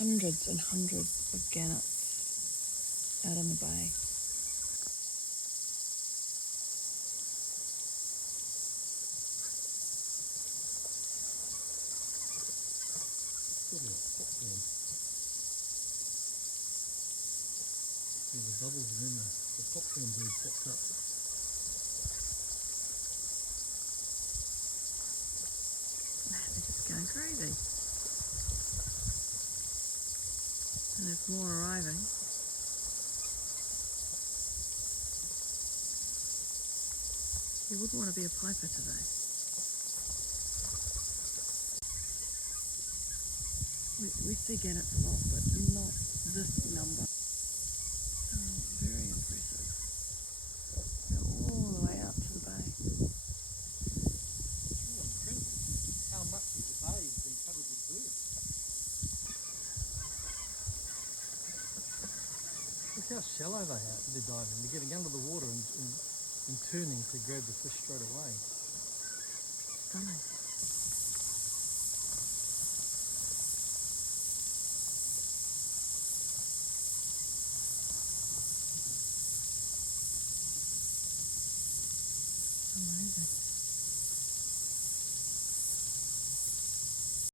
hundreds and hundreds of gannets out in the bay. See the bubbles and then the popcorn bird popped up. Man, they're just going crazy. And there's more arriving. You wouldn't want to be a piper today. We see gannets a lot, but not this number. Oh, very impressive. They're all the way out to the bay. It's really incredible how much of the bay has been covered with birds. Look how shallow they're diving. They're getting under the water and turning to grab the fish straight away. Stunning. Amazing.